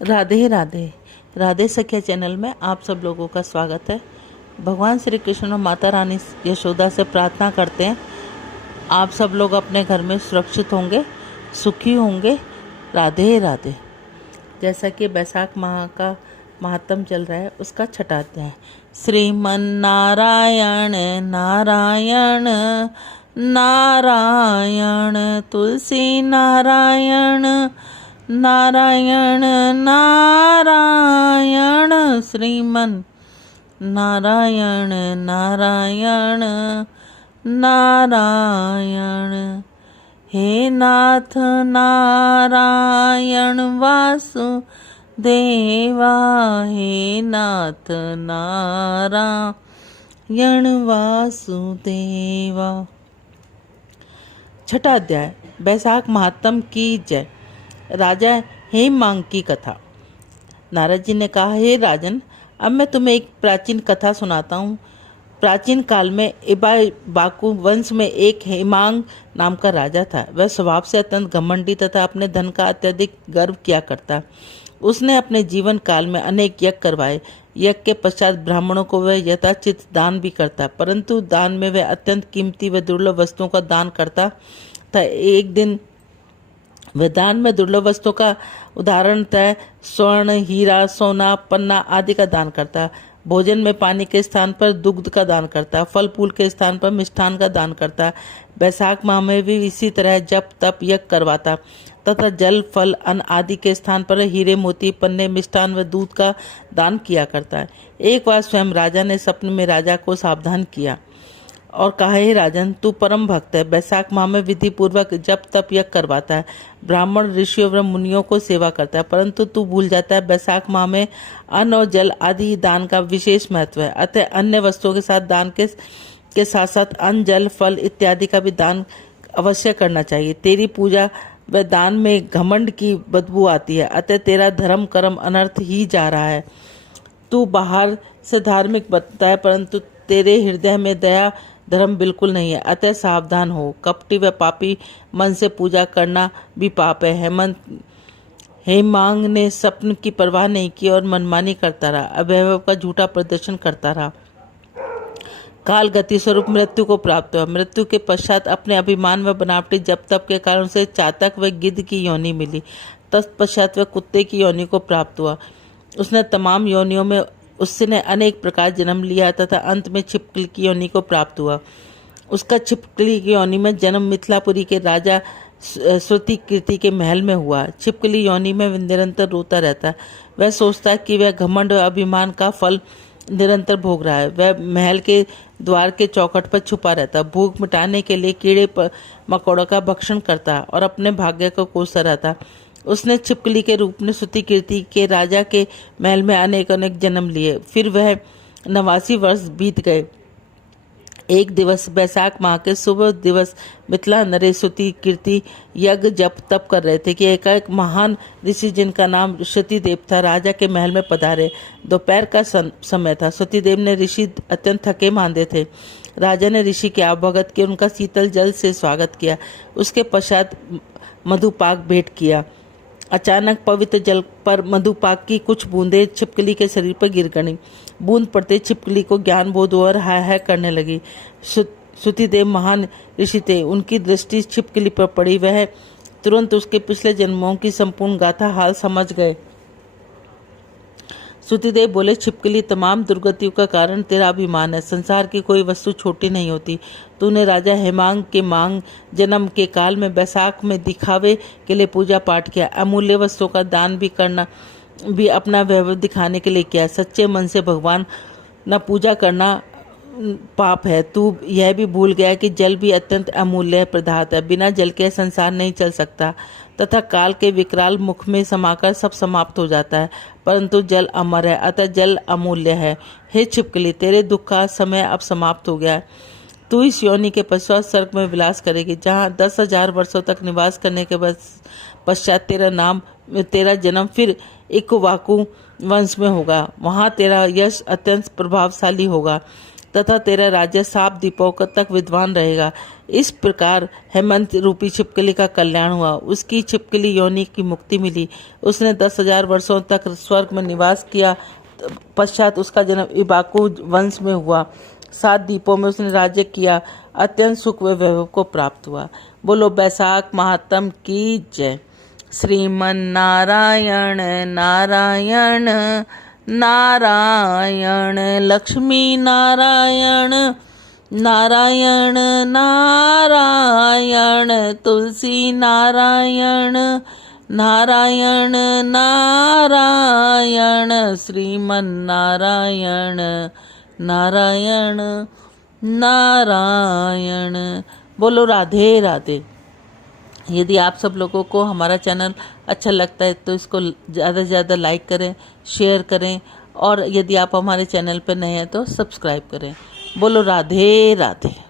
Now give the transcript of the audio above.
राधे राधे। राधे सखिया चैनल में आप सब लोगों का स्वागत है। भगवान श्री कृष्ण और माता रानी यशोदा से प्रार्थना करते हैं आप सब लोग अपने घर में सुरक्षित होंगे, सुखी होंगे। राधे राधे। जैसा कि बैसाख माह का महात्म चल रहा है, उसका छठा अध्याय। श्रीमन नारायण नारायण नारायण, तुलसी नारायण नारायण नारायण, श्रीमन नारायण नारायण नारायण। हे नाथ नारायण वासुदेवा, हे नाथ नारायण वासुदेवा। छठा अध्याय। बैसाख महात्म की जय। राजा हेममांग की कथा। नारद जी ने कहा, हे राजन, अब मैं तुम्हें एक प्राचीन कथा सुनाता हूँ। प्राचीन काल में इक्ष्वाकु वंश में एक हेममांग नाम का राजा था। वह स्वभाव से अत्यंत घमंडी तथा अपने धन का अत्यधिक गर्व किया करता। उसने अपने जीवन काल में अनेक यज्ञ करवाए। यज्ञ के पश्चात ब्राह्मणों को वह यथाचित दान भी करता, परंतु दान में वह अत्यंत कीमती व दुर्लभ वस्तुओं का दान करता था। एक दिन वह दान में दुर्लभ वस्तुओं का उदाहरण तय स्वर्ण, हीरा, सोना, पन्ना आदि का दान करता। भोजन में पानी के स्थान पर दुग्ध का दान करता। फल फूल के स्थान पर मिष्ठान का दान करता। बैसाख माह में भी इसी तरह जप तप यज्ञ करवाता तथा जल फल अन्न आदि के स्थान पर हीरे मोती पन्ने मिष्ठान व दूध का दान किया करता है। एक बार स्वयं राजा ने स्वप्न में राजा को सावधान किया और कहा, हे राजन, तू परम भक्त है। बैसाख माह में विधि पूर्वक जप तप यज्ञ करवाता है, ब्राह्मण ऋषियों व मुनियों को सेवा करता है, परंतु तू भूल जाता है बैसाख माह में अन्न और जल आदि दान का विशेष महत्व है। अतः अन्य वस्तुओं के साथ दान के साथ साथ अन्न जल फल इत्यादि का भी दान अवश्य करना चाहिए। तेरी पूजा व दान में घमंड की बदबू आती है, अतः तेरा धर्म कर्म अनर्थ ही जा रहा है। तू बाहर से धार्मिक बनता है, परंतु तेरे हृदय में दया धर्म बिल्कुल नहीं है, अतः सावधान हो। कपटी व पापी मन से पूजा करना भी पाप है। हेममांग ने स्वप्न की परवाह नहीं की और मनमानी करता रहा, अवैभव का झूठा प्रदर्शन करता रहा। काल गति स्वरूप मृत्यु को प्राप्त हुआ। मृत्यु के पश्चात अपने अभिमान व बनावटी जप तप के कारण उसे चातक व गिद्ध की योनि मिली। तत्पश्चात वह कुत्ते की योनि को प्राप्त हुआ। उसने तमाम योनियों में उसने अनेक प्रकार जन्म लिया तथा अंत में छिपकली की योनि को प्राप्त हुआ। उसका छिपकली की योनि में जन्म मिथिलापुरी के राजा श्रुति कीर्ति के महल में हुआ। छिपकली योनि में वह निरंतर रोता रहता है। वह सोचता है कि वह घमंड और अभिमान का फल निरंतर भोग रहा है। वह महल के द्वार के चौखट पर छुपा रहता, भूख मिटाने के लिए कीड़े मकोड़ों का भक्षण करता और अपने भाग्य को कोसता रहता। उसने छिपकली के रूप में श्रुति कीर्ति के राजा के महल में अनेक अनेक जन्म लिए। फिर वह 89 वर्ष बीत गए। एक दिवस बैसाख माह के शुभ दिवस मिथिला नरेश श्रुति कीर्ति यज्ञ जप तप कर रहे थे कि एक महान ऋषि जिनका नाम सतीदेव था राजा के महल में पधारे। दोपहर का समय था। सतीदेव ने ऋषि अत्यंत थके मांदे थे। राजा ने ऋषि के अवगत किए, उनका शीतल जल से स्वागत किया। उसके पश्चात मधुपाक भेंट किया। अचानक पवित्र जल पर मधुपाक की कुछ बूंदें छिपकली के शरीर पर गिर गईं। बूंद पड़ते छिपकली को ज्ञान बोध और हाय हाय करने लगी। सतीदेव महान ऋषि थे, उनकी दृष्टि छिपकली पर पड़ी। वह तुरंत उसके पिछले जन्मों की संपूर्ण गाथा हाल समझ गए। सतीदेव बोले, छिपकली, तमाम दुर्गतियों का कारण तेरा अभिमान है। संसार की कोई वस्तु छोटी नहीं होती। तूने राजा हेममांग के मांग जन्म के काल में बैसाख में दिखावे के लिए पूजा पाठ किया। अमूल्य वस्तुओं का दान भी करना भी अपना वैभव दिखाने के लिए किया। सच्चे मन से भगवान न पूजा करना पाप है। तू यह भी भूल गया कि जल भी अत्यंत अमूल्य पदार्थ है। बिना जल के संसार नहीं चल सकता तथा काल के विकराल मुख में समाकर सब समाप्त हो जाता है, परंतु जल अमर है, अतः जल अमूल्य है। हे छिपकली, तेरे दुख का समय अब समाप्त हो गया है। तू इस योनि के पश्चात स्वर्ग में विलास करेगी, जहाँ 10,000 वर्षों तक निवास करने के पश्चात तेरा जन्म फिर इक्ष्वाकु वंश में होगा। वहाँ तेरा यश अत्यंत प्रभावशाली होगा तथा तेरा राज्य 7 दीपों तक विद्वान रहेगा। इस प्रकार हेमंत रूपी छिपकली का कल्याण हुआ। उसकी छिपकली योनि की मुक्ति मिली। उसने 10,000 वर्षों तक स्वर्ग में निवास किया। पश्चात उसका जन्म इबाकू वंश में हुआ। 7 द्वीपों में उसने राज्य किया। अत्यंत सुख व वैभव को प्राप्त हुआ। बोलो बैसाख महात्म की जय। श्रीमन नारायण नारायण नारायण, लक्ष्मी नारायण नारायण नारायण, तुलसी नारायण नारायण नारायण, श्रीमन नारायण नारायण नारायण। बोलो राधे राधे। यदि आप सब लोगों को हमारा चैनल अच्छा लगता है तो इसको ज़्यादा से ज़्यादा लाइक करें, शेयर करें, और यदि आप हमारे चैनल पर नए हैं तो सब्सक्राइब करें। बोलो राधे राधे।